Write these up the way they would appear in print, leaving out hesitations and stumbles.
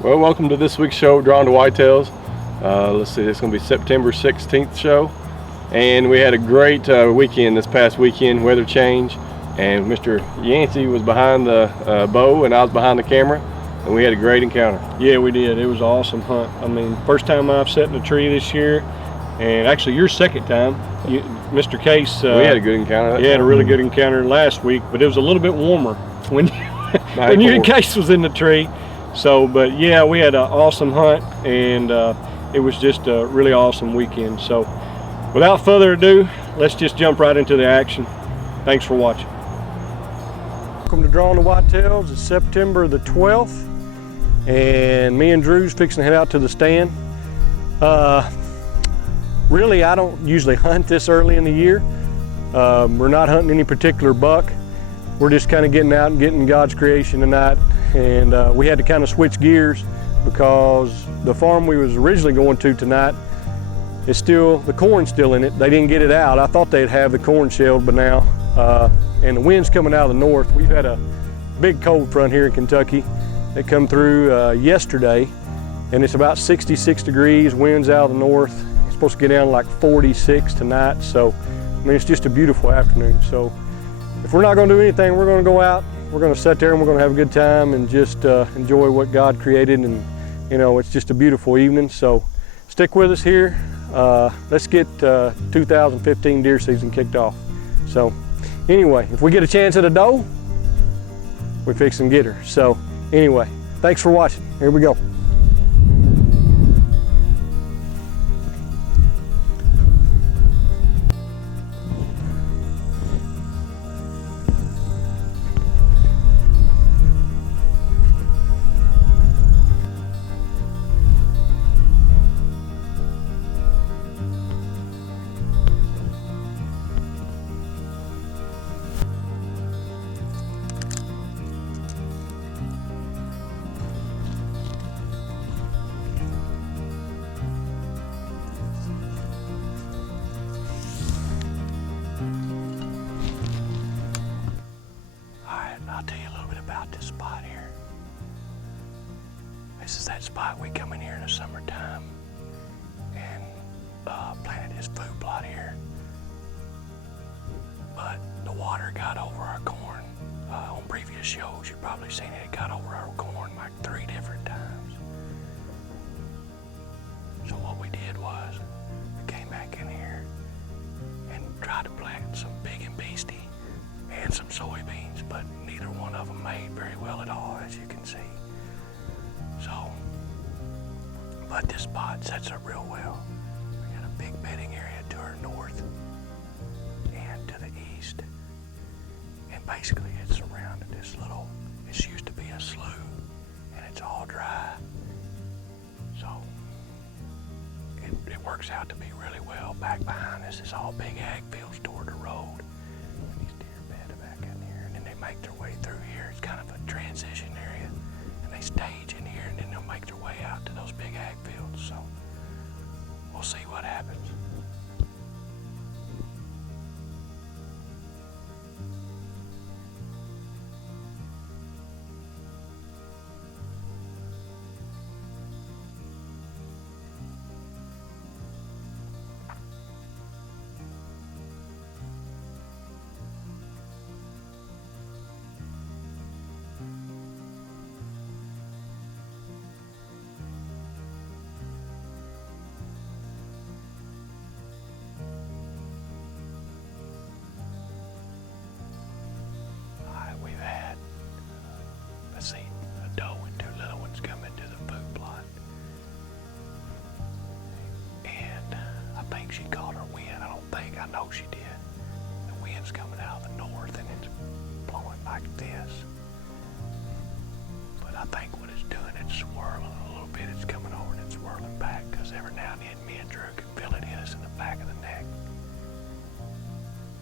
Well, welcome to this week's show, Drawn to Whitetails. Let's see, it's going to be September 16th show. And we had a great weekend this past weekend, weather change. And Mr. Yancey was behind the bow and I was behind the camera. And we had a great encounter. Yeah, we did. It was an awesome hunt. I mean, first time I've sat in a tree this year. And actually your second time. Mr. Case. We had a good encounter. You had a really good encounter last week, but it was a little bit warmer when you and Case was in the tree. So, but yeah, we had an awesome hunt, and it was just a really awesome weekend. So, without further ado, let's just jump right into the action. Thanks for watching. Welcome to Drawn to Whitetails. It's September the 12th, and me and Drew's fixing to head out to the stand. Really, I don't usually hunt this early in the year. We're not hunting any particular buck. We're just kind of getting out and getting God's creation tonight. And we had to kind of switch gears because the farm we was originally going to tonight is still, the corn's still in it. They didn't get it out. I thought they'd have the corn shelled by now. And the wind's coming out of the north. We've had a big cold front here in Kentucky. It come through yesterday, and it's about 66 degrees, winds out of the north. It's supposed to get down to like 46 tonight. So, I mean, it's just a beautiful afternoon. So if we're not gonna do anything, we're gonna go out. We're going to sit there and we're going to have a good time and just enjoy what God created. And you know, it's just a beautiful evening. So stick with us here. Let's get 2015 deer season kicked off. So anyway, if we get a chance at a doe, we fix and get her. So anyway, thanks for watching. Here we go. I'll tell you a little bit about this spot here. This is that spot we come in here in the summertime and planted this food plot here. But the water got over our corn. On previous shows, you've probably seen it. It got over our corn like 3 different times. So what we did was we came back in here and tried to plant some big and beastie and some soybeans, but neither one of them made very well at all, as you can see. So, but this spot sets up real well. We got a big bedding area to our north and to the east. And basically it's surrounded this little, this used to be a slough, and it's all dry. So, it works out to be really well. Back behind us is all big ag fields toward the road. Make their way through here. It's kind of a transition area, and they stage in here and then they'll make their way out to those big ag fields. So we'll see what happens. Let's see, a doe and 2 little ones come into the food plot. And I think she caught her wind. I know she did. The wind's coming out of the north and it's blowing like this. But I think what it's doing, it's swirling a little bit. It's coming over and it's swirling back, because every now and then me and Drew can feel it hit us in the back of the neck.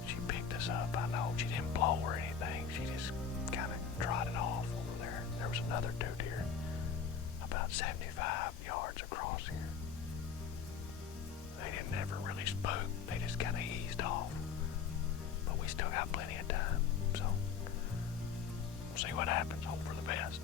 She picked us up. I know she didn't blow or anything. She just kind of trotted off over there. There was another 2 deer about 75 yards across here. They didn't ever really spook. They just kind of eased off. But we still got plenty of time, so we'll see what happens. Hope for the best.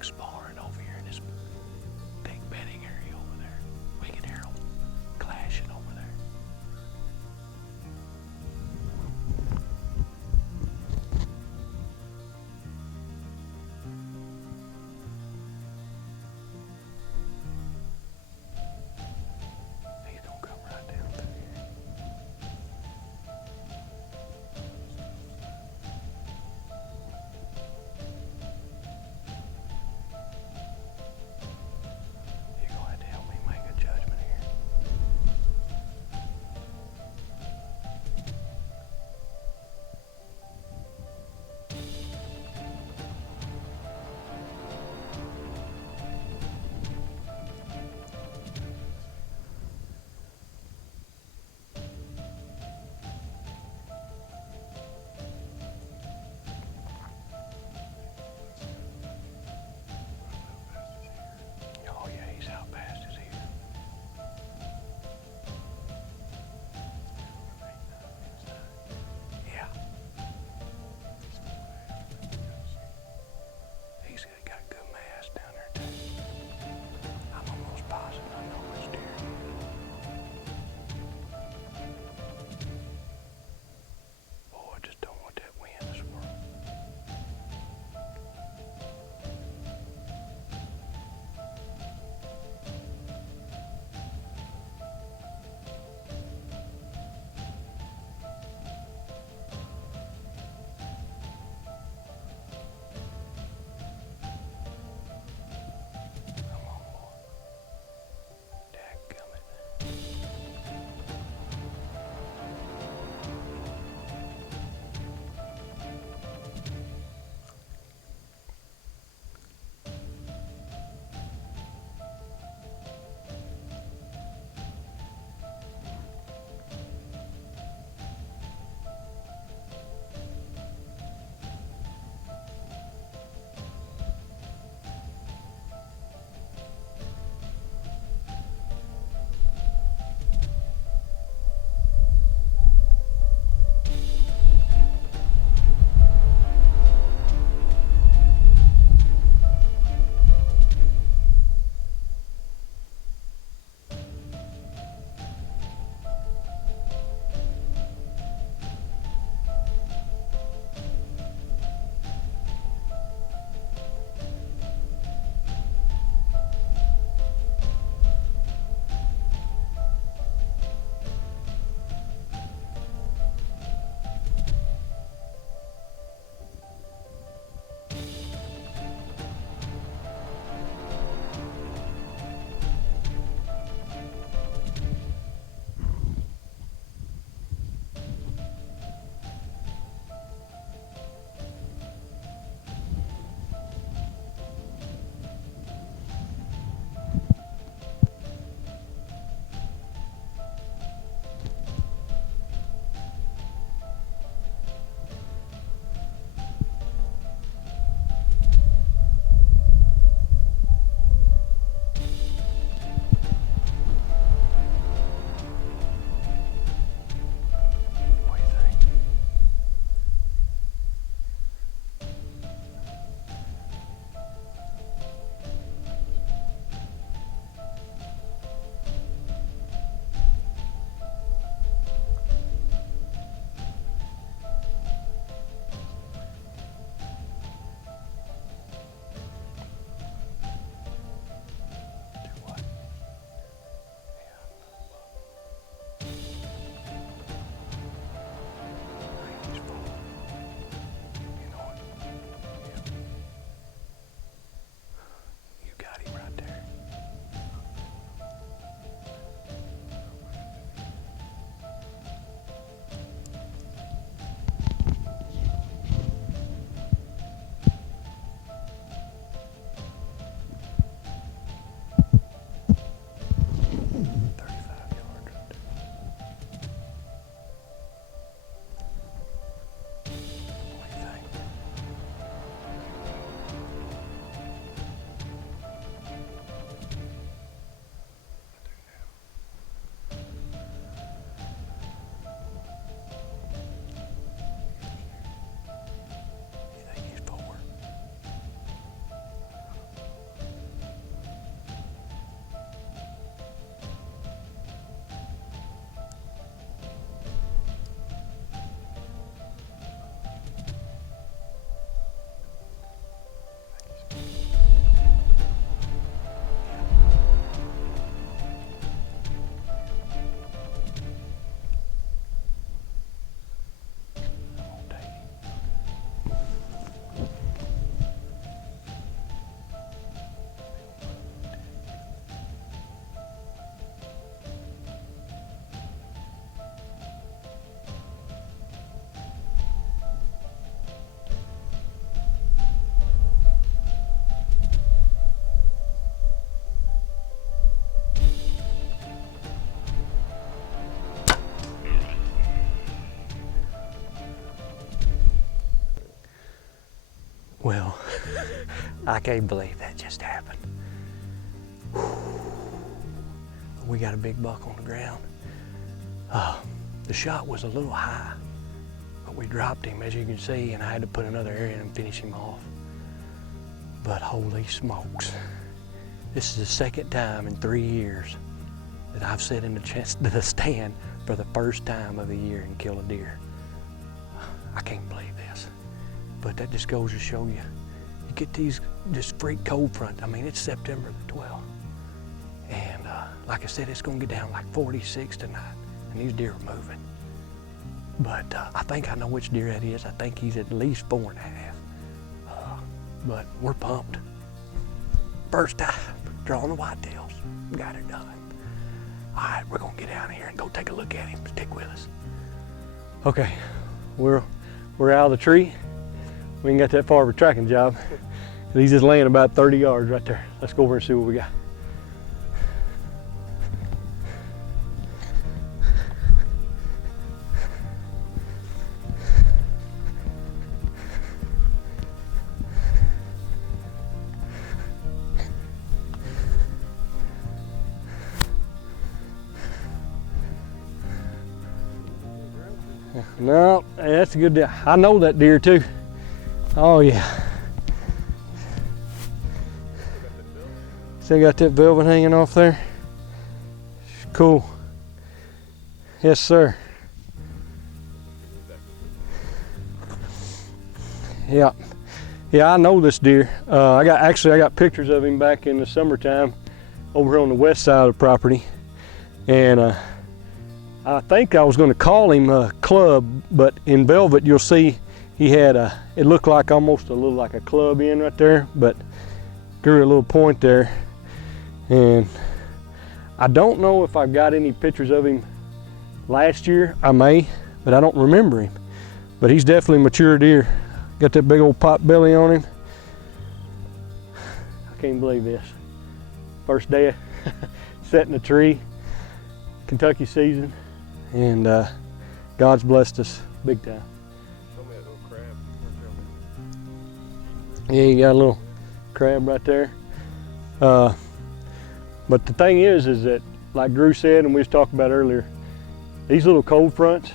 bucks sparring over here in this big bedding area over there. We can hear them clashing over there. He's gonna come right down through here. Well, I can't believe that just happened. We got a big buck on the ground. The shot was a little high, but we dropped him, as you can see, and I had to put another area in and finish him off. But holy smokes, this is the second time in 3 years that I've sat in the stand for the first time of the year and killed a deer. I can't believe this, but that just goes to show you, you get this freak cold front. I mean, it's September the 12th, and like I said, it's gonna get down like 46 tonight, and these deer are moving. But I think I know which deer that is. I think he's at least 4.5. But we're pumped. First time drawing the whitetails. Got it done. All right, we're gonna get down here and go take a look at him. Stick with us. Okay, we're out of the tree. We ain't got that far of a tracking job. He's just laying about 30 yards right there. Let's go over and see what we got. No, that's a good deer. I know that deer too. Oh yeah. Still got that velvet hanging off there. Cool. Yes, sir. Yeah. Yeah, I know this deer. I got pictures of him back in the summertime over here on the west side of the property. And I think I was going to call him a club, but in velvet you'll see he had it looked like almost a little like a club in right there, but drew a little point there. And I don't know if I've got any pictures of him last year. I may, but I don't remember him. But he's definitely a mature deer. Got that big old pot belly on him. I can't believe this. First day of setting a tree, Kentucky season. And God's blessed us big time. Show me that little crab. Yeah, you got a little crab right there. But the thing is that, like Drew said and we was talking about earlier, these little cold fronts,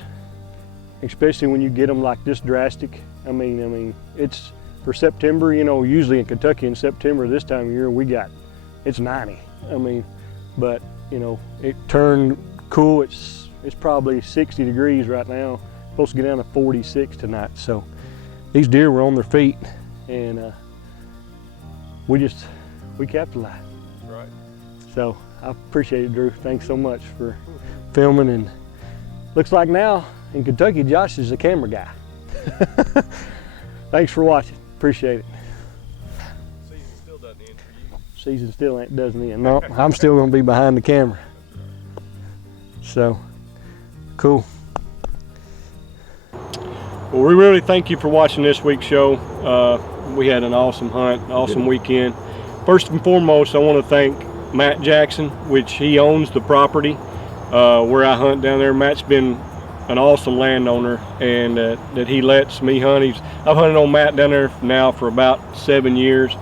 especially when you get them like this drastic, I mean, it's for September, you know, usually in Kentucky in September this time of year, it's 90. I mean, but you know, it turned cool. It's probably 60 degrees right now. Supposed to get down to 46 tonight. So these deer were on their feet, and we capitalized. Right. So I appreciate it, Drew. Thanks so much for filming. And looks like now in Kentucky, Josh is the camera guy. Thanks for watching. Appreciate it. Season still doesn't end for you. Season still doesn't end. No, I'm still gonna be behind the camera. So, cool. Well, we really thank you for watching this week's show. We had an awesome hunt, an awesome weekend. First and foremost, I want to thank Matt Jackson, which he owns the property where I hunt down there. Matt's been an awesome landowner, and that he lets me hunt. I've hunted on Matt down there now for about 7 years,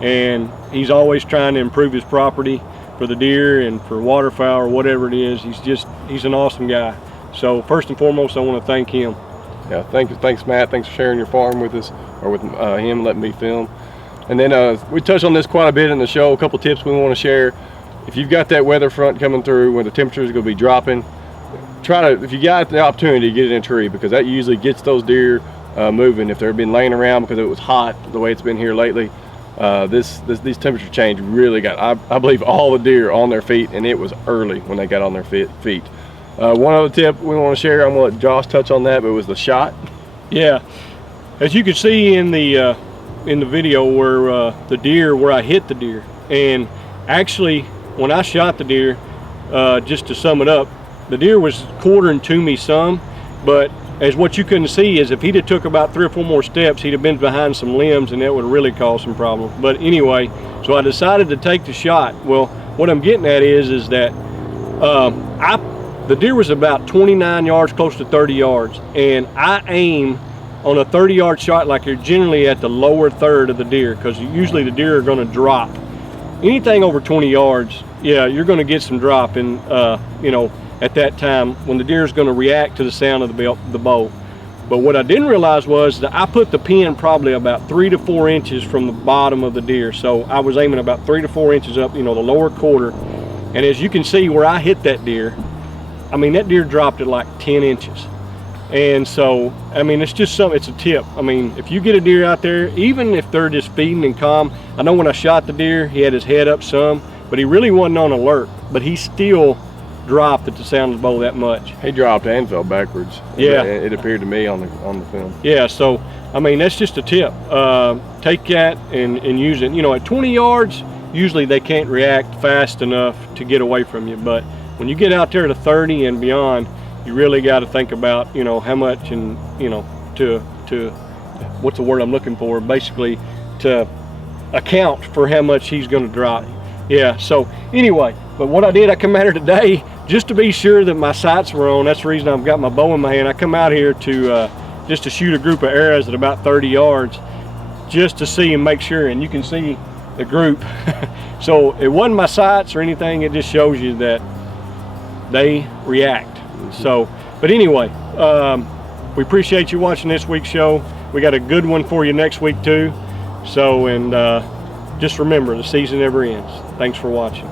and he's always trying to improve his property for the deer and for waterfowl or whatever it is. He's an awesome guy. So first and foremost, I want to thank him. Yeah, thanks Matt. Thanks for sharing your farm with us, or with him, letting me film. And then we touched on this quite a bit in the show. A couple tips we want to share. If you've got that weather front coming through when the temperature is going to be dropping, if you got the opportunity, to get it in a tree, because that usually gets those deer moving. If they've been laying around because it was hot the way it's been here lately, these temperature change really got, I believe, all the deer on their feet, and it was early when they got on their feet. One other tip we want to share, I'm going to let Josh touch on that, but it was the shot. Yeah, as you can see in the video where where I hit the deer, and actually when I shot the deer, just to sum it up, the deer was quartering to me some, but as what you couldn't see is if he'd have took about 3 or 4 more steps, he'd have been behind some limbs, and that would have really caused some problems. But anyway, so I decided to take the shot. Well, what I'm getting at is that the deer was about 29 yards, close to 30 yards, and I aim on a 30-yard shot, like you're generally at the lower third of the deer, because usually the deer are going to drop. Anything over 20 yards, yeah, you're going to get some drop, and you know, at that time when the deer is going to react to the sound of the bow. But what I didn't realize was that I put the pin probably about 3 to 4 inches from the bottom of the deer. So I was aiming about 3 to 4 inches up, you know, the lower quarter. And as you can see where I hit that deer, I mean, that deer dropped at like 10 inches. And so, I mean, it's just something, it's a tip. I mean, if you get a deer out there, even if they're just feeding and calm, I know when I shot the deer, he had his head up some, but he really wasn't on alert, but he still dropped at the sound of the bow that much. He dropped and fell backwards. Yeah. It appeared to me on the film. Yeah, so, I mean, that's just a tip. Take that and use it. You know, at 20 yards, usually they can't react fast enough to get away from you, but when you get out there to 30 and beyond, you really got to think about, you know, how much, and, you know, to what's the word I'm looking for, basically to account for how much he's going to drop. Yeah, so anyway, but what I did, I come out here today just to be sure that my sights were on. That's the reason I've got my bow in my hand. I come out here to just to shoot a group of arrows at about 30 yards just to see and make sure, and you can see the group. So it wasn't my sights or anything, it just shows you that they react. So, but anyway, we appreciate you watching this week's show. We got a good one for you next week too. So, and just remember, the season never ends. Thanks for watching.